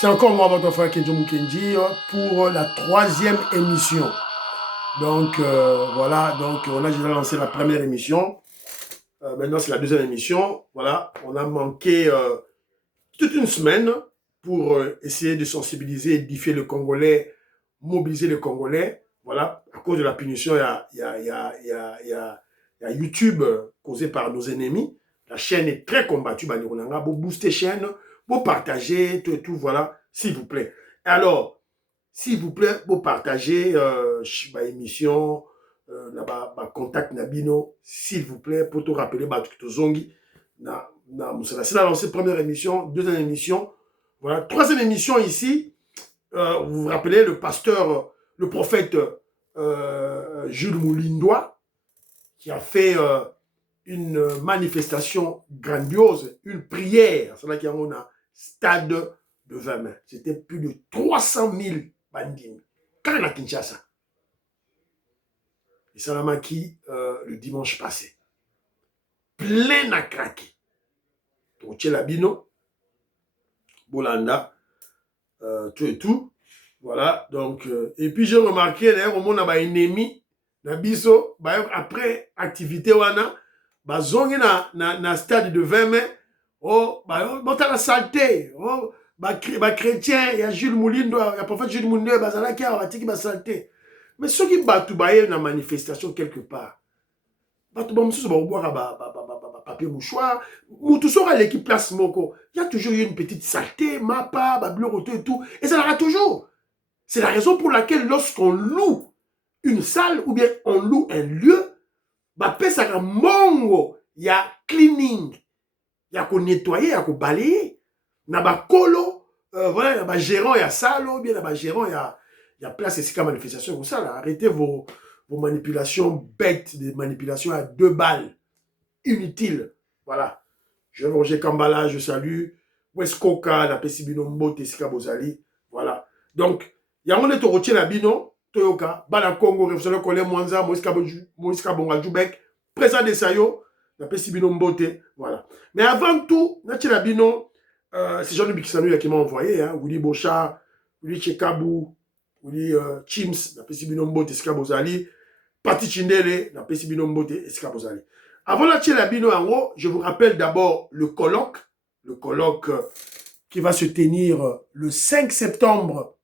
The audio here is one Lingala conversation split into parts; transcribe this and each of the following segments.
C'est encore moi, votre frère Kenjo Mukendi, pour la 3e émission. Donc, voilà, donc on a déjà lancé la première émission. Maintenant, c'est la 2e émission. Voilà, on a manqué toute une semaine pour essayer de sensibiliser, édifier le Congolais, mobiliser le Congolais. Voilà, à cause de la punition, il y a YouTube causé par nos ennemis. La chaîne est très combattue. Vous booster la chaîne, vous partagez, tout et tout, voilà, s'il vous plaît. Alors, s'il vous plaît, vous partagez l'émission, contact Nabino, s'il vous plaît, pour te rappeler, Zongi, c'est la lancée première émission, 2e émission, voilà, 3e émission ici. Vous vous rappelez le pasteur, le prophète Jules Moulindois, qui a fait une manifestation grandiose, une prière. C'est là qu'il y a un stade de 20 mains. C'était plus de 300 000 bandits. Quand on a Kinshasa. Et Salamaki, le dimanche passé. Plein à craquer. Labino, Bolanda, tout et tout. Voilà. Donc, et puis j'ai remarqué, d'ailleurs, au monde, on a un ennemi. Nabiso, après activité wana, bazongi na stade de 20 mai, oh, la saleté, oh, chrétien, il y a Jules Moulindo, il y a prophète Jules Moulindo, bazalaki a batiki ba saleté. Mais ceux qui battent na manifestation quelque part, battu ba mususu ba boire papier mouchoir, mutu sera l'équipe place moko, il y a toujours eu une petite saleté, mapa, babloroto et tout, et ça l'aura toujours. C'est la raison pour laquelle lorsqu'on loue une salle ou bien on loue un lieu, ça mongo, il y a cleaning, il y a qu'on nettoyer, il y a qu'on balayer. Na ba kolo, voilà, il y a ba gérant, il y a salle, ou bien ba gérant, il y a place et c'est comme manifestation comme ça. Là. Arrêtez vos manipulations bêtes, des manipulations à 2 balles, inutiles. Voilà. Je vais Roger Kambala, je salue. West Koka, la Pessibino Mbote, Sika Bozali. Voilà. Donc, il y a un autre routier la bino. Toyoka, Bala Congo, Révolutionnaire Colère Mwanza, Moïse Kabonga Djoubek, président de Sayo, la Pessibino Mbote, voilà. Mais avant tout, Natila Bino, c'est Jean-Luc Bikisanu qui m'a envoyé, hein, Willy Bochard, Willy Chekabou, Willy Chims, la Pessibino Mbote, Skabozali, Pati Chindele, la Pessibino Mbote, Skabozali. Avant Natila Bino, en haut, je vous rappelle d'abord le colloque qui va se tenir le 5 septembre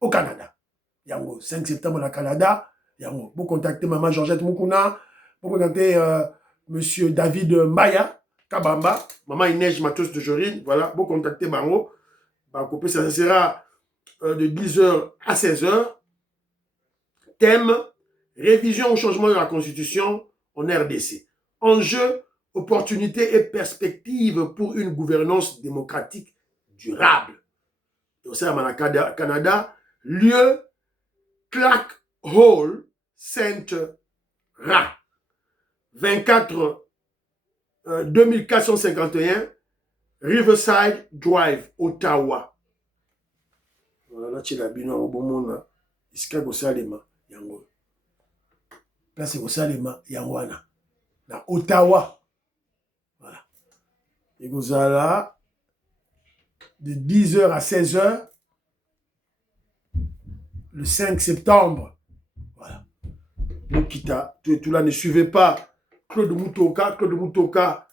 au Canada. Yango, 5 septembre au Canada. Yango, vous contactez Maman Georgette Moukouna, vous contactez Monsieur David Maya, Kabamba, Maman Inès Matos de Jorine, voilà, vous contactez Bango. Ça sera de 10h à 16h. Thème, révision ou changement de la Constitution en RDC. Enjeu, opportunités et perspectives pour une gouvernance démocratique durable. Au sein de Canada, lieu Clark Hall, Sainte-Ra, 24 2451, Riverside Drive, Ottawa. Voilà, là, tu l'as bien au bon monde. Iska Gosalema, Yango. Place Gosalema, Yangwana. Na Ottawa. Voilà. Et Gozala, de 10h à 16h, le 5 septembre. Voilà. Donc, tout là, ne suivez pas Claude Moutoka,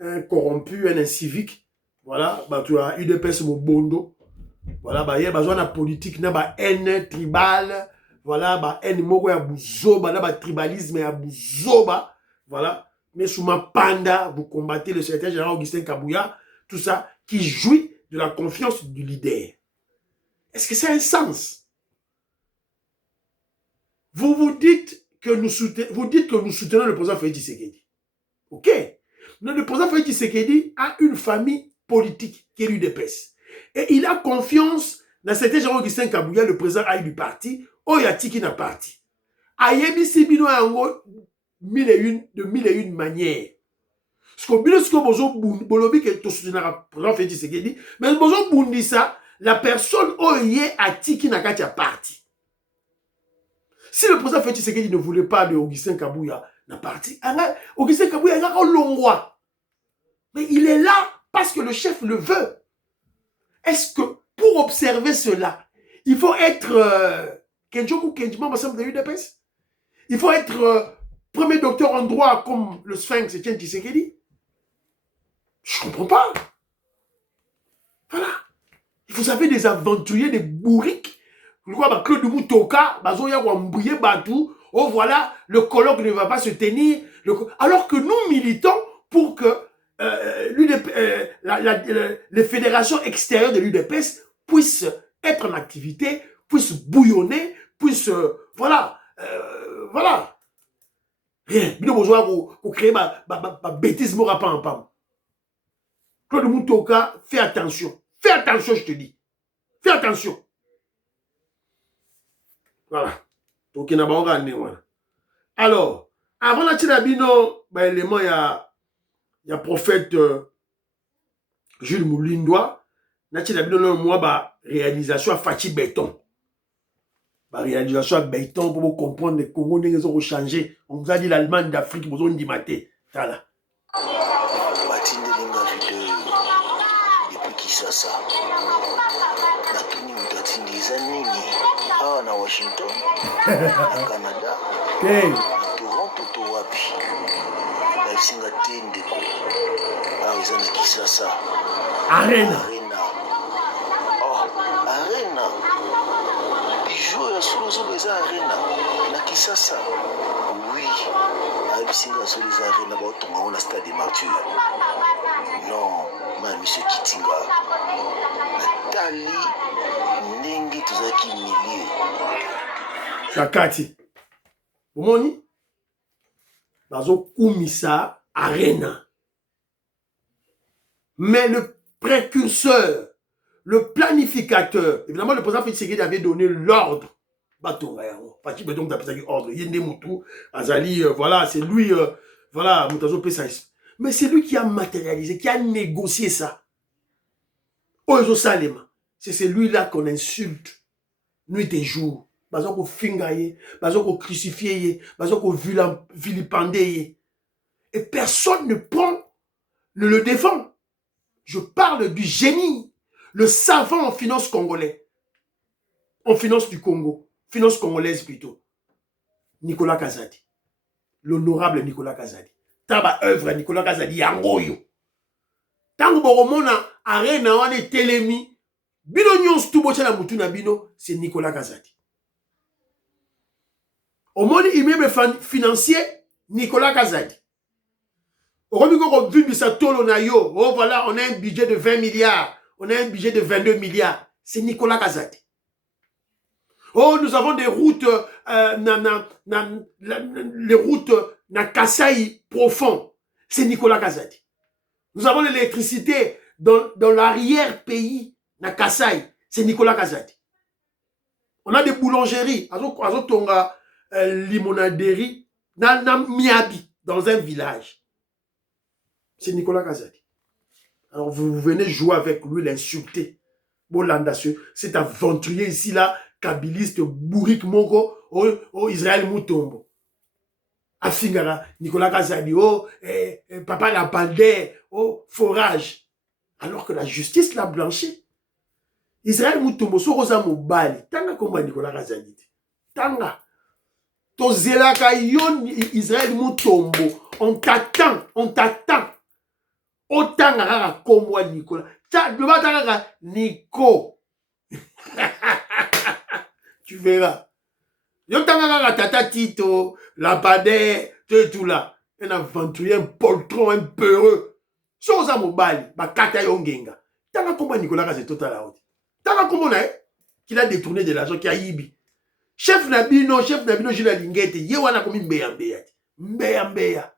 un corrompu, un incivique. Voilà, tu as UDPS Mobondo. Voilà, il y a besoin de politique, il y a haine tribale. Voilà, haine moko ya buzoba, il y a tribalisme ya buzoba. Voilà, mais sous ma panda, vous combattez le secrétaire général Augustin Kabouya, tout ça, qui jouit de la confiance du leader. Est-ce que ça a un sens? Vous dites que nous soutenons le président Félix Tshisekedi. Ok. Mais le président Félix Tshisekedi a une famille politique qui est l'UDPS. Et il a confiance dans cet Jean Augustin Kabouya, le président du parti, Oyati qui n'a parti. Ayebi Sibino Yango, de mille et une manières. Ce qu'on dit, c'est que Bolobi qui est soutenu le président Félix Tshisekedi, mais Bozo Bundi ça, la personne Oye Ati qui n'a qu'à parti. Si le président Félix Tshisekedi ne voulait pas de Augustin Kabouya, n'a parti, Augustin Kabouya est là au Longwa. Mais il est là parce que le chef le veut. Est-ce que pour faut observer cela. Il faut être Kenjoku Kenjima, de l'UDPS. Il faut être premier docteur en droit comme le Sphinx Etienne Tshisekedi. Je ne comprends pas. Voilà. Vous avez des aventuriers, des bourriques. Vous voyez, Claude Moutoka, oh voilà, le colloque ne va pas se tenir. Alors que nous militons pour que les fédérations extérieures de l'UDPS puissent être en activité, puissent bouillonner, puissent... voilà. Voilà. Rien. Nous avons créé ma bêtise, mon rapport en pam. Claude Moutoka, fais attention. Fais attention, je te dis. Fais attention. Voilà. Donc, il y a un alors, avant la Tchinabino, il y a prophète Jules Moulindois. La Tchinabino, moi, réalisation à Fachi Béton. Réalisation à Béton pour comprendre les Congo, ils ont changé. On vous a dit l'Allemagne d'Afrique, vous ont dit maté. Voilà. Sasa lakini utatindiza nini na Washington na Canada na Toronto to wapi baisinga tendeko iza na Kisasa Arena bijou ya solozo beza Arena na Kisasa oui baisinga solozo Arena baotonga na Stade des Martyrs non monsieur Kitinga Natali Nengi Tuzaki Milie Kakati Omoni Bazo Kumisa Arena. Mais le précurseur, le planificateur, évidemment le président Félix Tshisekedi avait donné l'ordre. Ordre. Azali, voilà, c'est lui, voilà, Moutazo Pesaïs. Mais c'est lui qui a matérialisé, qui a négocié ça. Ozo Salema, c'est celui-là qu'on insulte nuit et jour. Bazo ko fingaye, bazo ko crucifié, bazo ko vilipendé. Et personne ne prend, ne le défend. Je parle du génie, le savant en finance congolais, en finance du Congo, finance congolaise plutôt. Nicolas Kazadi, l'honorable Nicolas Kazadi. Taba œuvre Nicolas Kazadi yangoyo. Tango boromona arena wane telemi bino nyons tout bocha na mutu na bino, c'est Nicolas Kazadi. Au monde immeuble financier, Nicolas Kazadi. Au Romiko Vibisa Tolo na yo, oh voilà, on a un budget de 20 milliards, on a un budget de 22 milliards, c'est Nicolas Kazadi. Oh, nous avons des routes, les routes na Kasaï profond. C'est Nicolas Kazadi. Nous avons l'électricité dans l'arrière-pays na Kasaï. C'est Nicolas Kazadi. On a des boulangeries. Azotonga limonaderie na Miabi, dans un village. C'est Nicolas Kazadi. Alors vous venez jouer avec lui, l'insulter. Bolanda, cet aventurier ici là, kabiliste, bourrique moko, oh Israël Moutombo. Afingara, Nicolas Kazadi, Papa la Balde, forage. Alors que la justice l'a blanchi. Israël Moutombo, so rosa mobali. Tanga komba Nicolas Kazadi. Tanga. To zelaka yon Israël Moutombo. On t'attend, on t'attend. Otanga kaka komwa Nicolas. Nico. Tu verras. Yo tanga tata Tito, la Badé, tout là. Un aventurier, un poltron, un peureux. Soza mobali, kata yongenga. Tanga komwa Nicolas Kazadi total la honte. Tanga komwa na qu'il a détourné de l'argent, qui a yibi. Chef Nabino, Gila Lingete, yewana komi mbeya. Mbeya.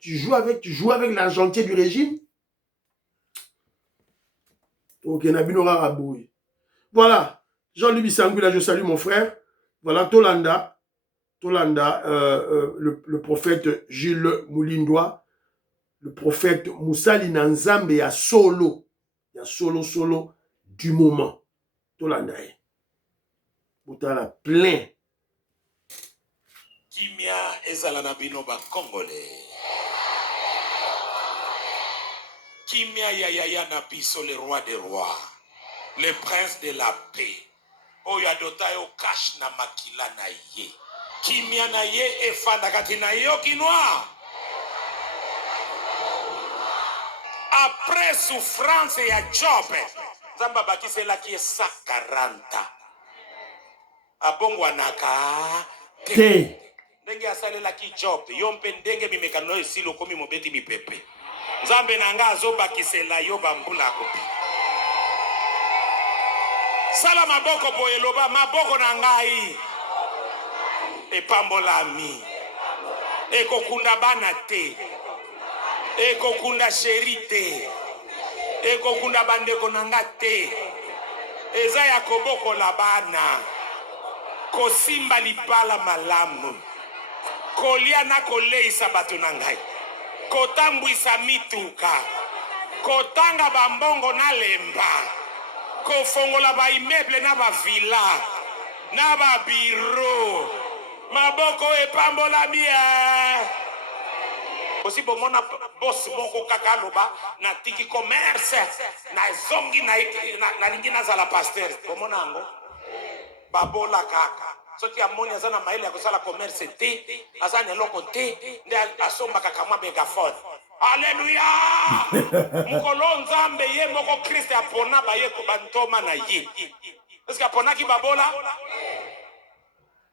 Tu joues avec l'argentier du régime. Ok, Nabino Rarabouille. Voilà. Jean-Louis Bissangula, je salue mon frère. Voilà, Tolanda, le prophète Jules Moulindois, le prophète Moussa Linanzambe, il y a solo du moment. Tolanda. Boutala plein. Kimia ezalana bino ba Congolais. Kimia ya na biso le roi des rois. le prince de la paix. Oyo adota yo cash na makila na ye. Kimia na ye efanda kati na yo kinwa. Après souffrance ya Job, Zamba bakisela ki 140. Abongwanaka Te. ndenge asalela ki Job, yo mpe ndenge mimekano esilo komi mobeti mipepe. Nzambe nanga azobakisela yo bambula ko. Sala maboko boye loba maboko na ngai epambolami ekokunda bana te ekokunda sheri te ekokunda bandeko na nga te eza ya kobokola bana kosimba libala malamu kolia na koleisa bato na ngai kotambwisa mituka kotanga bambongo na lemba kofongola ba immeuble na ba villa na ba bureau maboko epambolami aussi bomona boss moko kaka loba na tiki commerce na zongi na lingi na zala pasteur bomona ngo babola kaka soki amoni azana maile ya kosala commerce te azana eloko te nde asomba kaka mwa megafone. Alléluia! Mukolo nzambe ye moko Christ apona ba ye ko bantoma na ye. Est-ce que apona ki babola?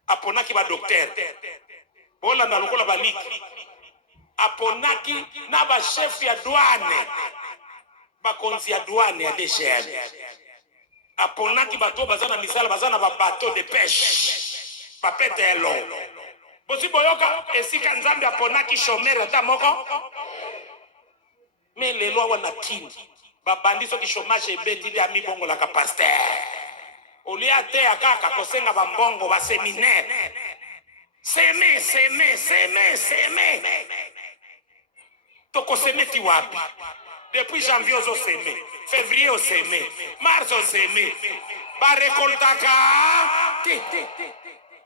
Apona ki ba docteur. Bola na lokola ba lik. Apona ki na ba chef ya douane. Ba konzi ya douane ya DGM. Apona ki bato bazana misala bazana ba bateau de pêche. Ba petelo. Bosi boyoka esika nzambe apona ki chômeur ata moko. Mais les lois wana kindi babandi soki chômage ebeti de ami bongo la pasteur olia te akaka kosenga bambongo ba séminaire seme toko seme ti wapi depuis janvier ozo seme février o seme mars o seme ba récoltaka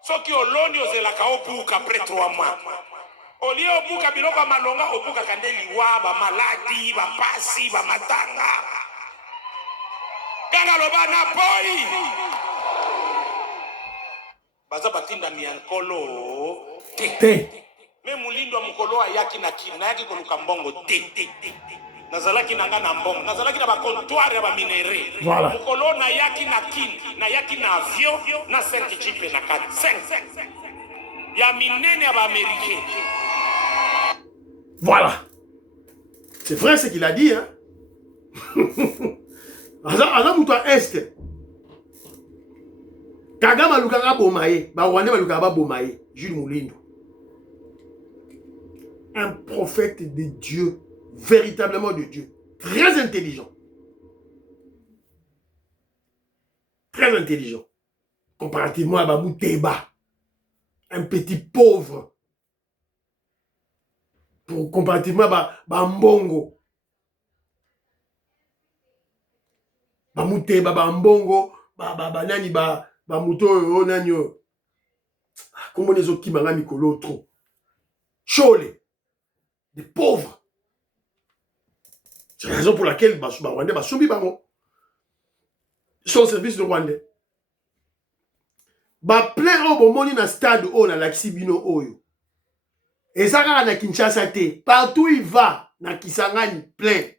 soki oloni ozelaka obuka après 3 mois. Olio obuka biloko malonga obuka kandeli wa ba maladi ba pasi ba matanga. Ganga loba na poi. Baza batinda miankolo te. Me mulindo mukolo ayaki na kina yaki koluka mbongo te. Nazalaki nanga na mbongo, nazalaki na ba comptoir ya ba minere. Voilà. Mukolo na yaki na kini, na yaki na avion, na 5 jipe na 4. 5. Ya minene ya ba américain. Voilà. C'est vrai ce qu'il a dit, hein. Aza mutua est. Kagame alukaka bomaye, ba Rwanda balukaka ba bomaye, Jules Moulindo. Un prophète de Dieu, véritablement de Dieu, très intelligent. Très intelligent. Comparativement à Babou Teba, un petit pauvre. Pour comparativement à Mbongo. Bamuteba, Mbongo, nani, Bamuto, nani. Comment les autres qui m'ont mis trop. Chole. Des pauvres. C'est la raison pour laquelle Rwandais va soubi bango. Son service de Rwandais. Plein au moment na stade o na Laxibino oyo. Et ça na Kinshasa te. Partout il va na Kisangani plein.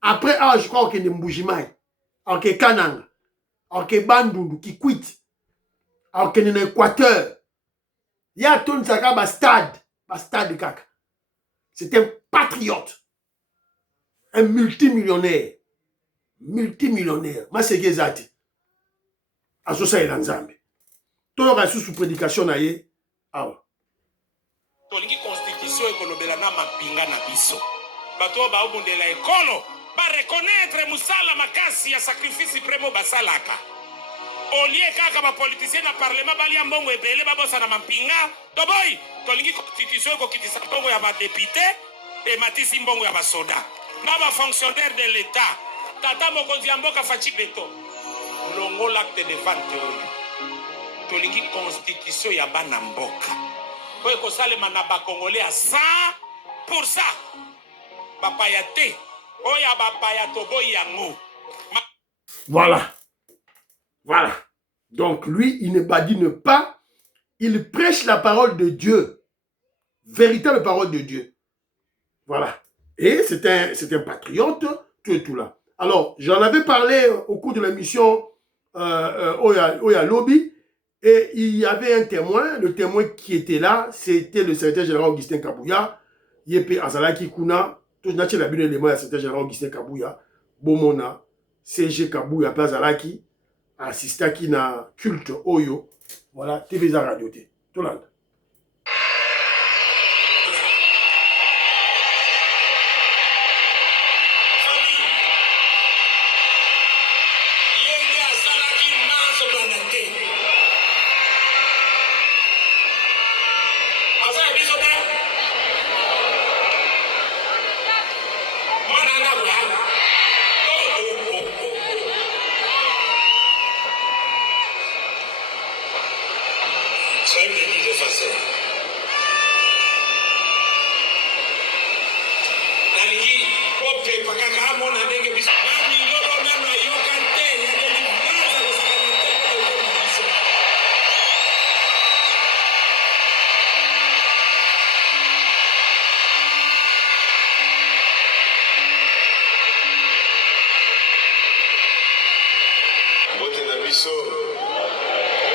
Après je crois qu'il y a Mbujimai. Ok Kananga. Ok Bandundu qui quitte. Ok na Équateur. Il y a tout ça ba stade kaka. C'est un patriote. Un multimillionnaire. Ma c'est Gezati. Asosa Elanzambe. Tout le sous prédication na ye. Awa. Tolingi constitution ekolobela na mapinga na biso. Bato ba obundela ekolo ba reconnaître musala makasi ya sacrifice premo basalaka. Olie kaka ba politicien na parlement bali mbongo ebele babosa na mapinga. Toboy, tolingi constitution ekokitisa mbongo ya ba député et matisi mbongo ya ba soda. Na ba fonctionnaire de l'état. Tata mokonzi mboka fachi beto. Longo l'acte de vente. Tolingi constitution ya bana mboka. Oye kosalema na ba congolais à 100%. Bapaya te. Oya bapaya toboy yango. Voilà. Voilà. Donc lui, il ne badine pas, il prêche la parole de Dieu, véritable parole de Dieu. Voilà. Et c'est un patriote, tout là. Alors, j'en avais parlé au cours de l'émission Oya Lobby, et il y avait un témoin, le témoin qui était là, c'était le secrétaire général Augustin Kabouya, Yepe Azalaki Kuna, tout le monde a bien le secrétaire général Augustin Kabouya, Bomona, CG Kabouya, Azalaki, assistaki na culte Oyo, voilà, TV Radio, tout le monde.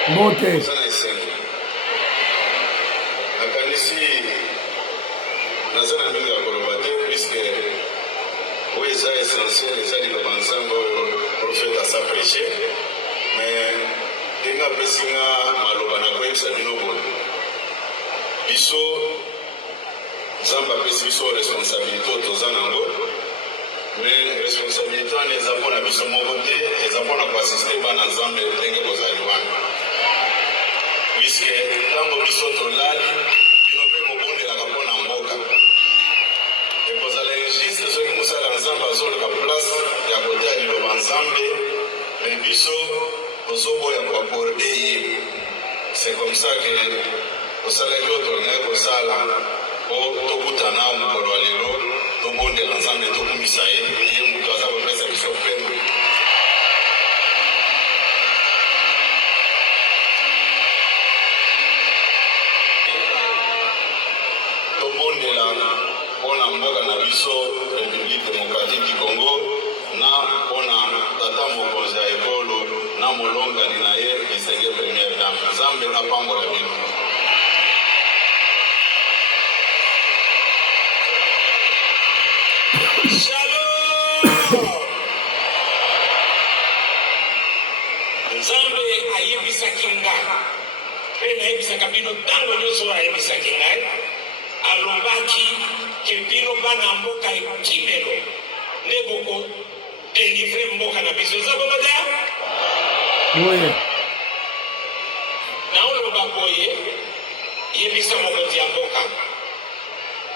Monte. Mais responsabilité les avons la mission monté les avons la assister par ensemble ndenge kozaliwana puisque tango biso tolali bino pe mobonde la kapona mboka et kozala registre soki mosala nzambe azoleka place ya kote ya liloba nzambe mais biso tozoboya koakorde ye. C'est comme ça que osalaki oyo tolingai kosala po tokutana mokolo ya lelo tobondela nzambe tokumisa ye ye moto aza kopesa biso pema. Tobondela mpona mboka na biso République démocratique du Congo na mpona tata mokonzi ya ekolo na molongani na ye Lisenge première dame. Nzambe apambola bino. Nzambe ayebisaki nga mpe nayebisaka bino ntango nyonso ayebisaki ngai alobaki ke bino bana mboka kimelo nde bokodelivre mboka na biso eza bongo te naoloba boye yebisa mokonzi ya mboka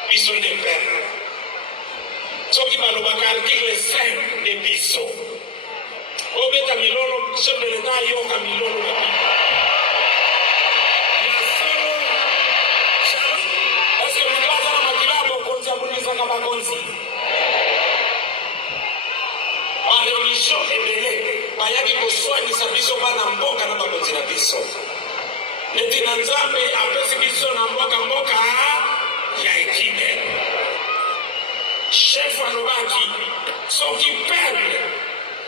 biso nde pere soki balobaka article 5 de biso obeta milolo chef de l'État yoka milolo ya bino ya solo eske moto aza na makila ya mokonzi abunisaka bakonzi bareligio ebele bayaki koswanisa biso bana mboka na bakonzi na biso neti na nzambe apesi biso na mboka ya ekipe chef alobaki soki peuple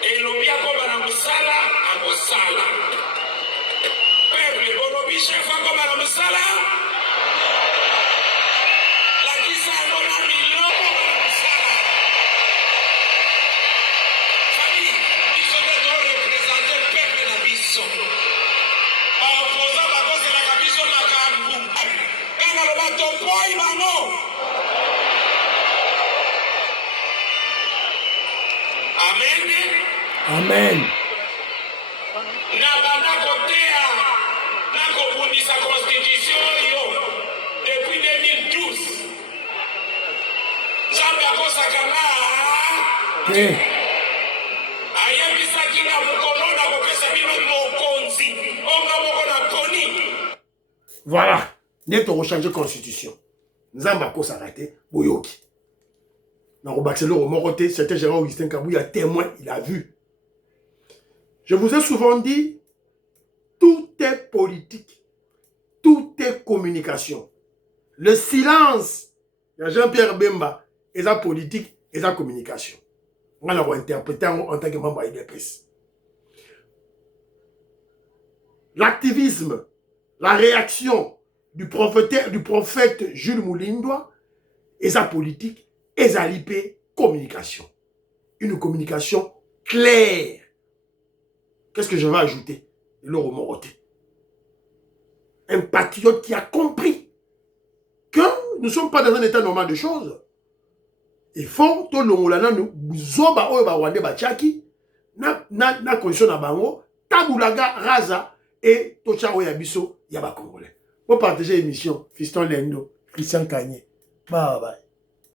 elobi akoba na mosala akosala peuple bolobi chef akoba na mosala lakisa yango na miloko na mosala fami biso nde torepresente peuple na biso baopoza bakoselaka biso makambu kaka loba topoi bango. Amen. Amen. Na banda kotea na kobundisa constitution yo depuis 2012. Nzambe akosaka nga ayebisaki na mokolo na kopesa bino mokonzi onga moko na poni. Voilà. Nde tokochange constitution. Nzambe akosaka te boyoki. Dans le c'était Gérard Augustin Kabouya témoin, il a vu. Je vous ai souvent dit, est politique. Tout est communication. Le silence, il y a Jean-Pierre Bemba, et sa politique, et sa communication. On va l'interpréter en tant que membre de l'IDPS. L'activisme, la réaction du prophète Jules Moulindwa, et sa politique, et sa communication. Une communication claire. Qu'est-ce que je vais ajouter? Le Romoroté. Un patriote qui a compris que nous ne sommes pas dans un état normal de choses. Il faut que nous zoba oyo ba wande ba chaki na condition na bango tabulaga raza et tocha oya biso ya ba congolais. Pour partager l'émission Fiston Lendo, Christian Kanye. Bye bye.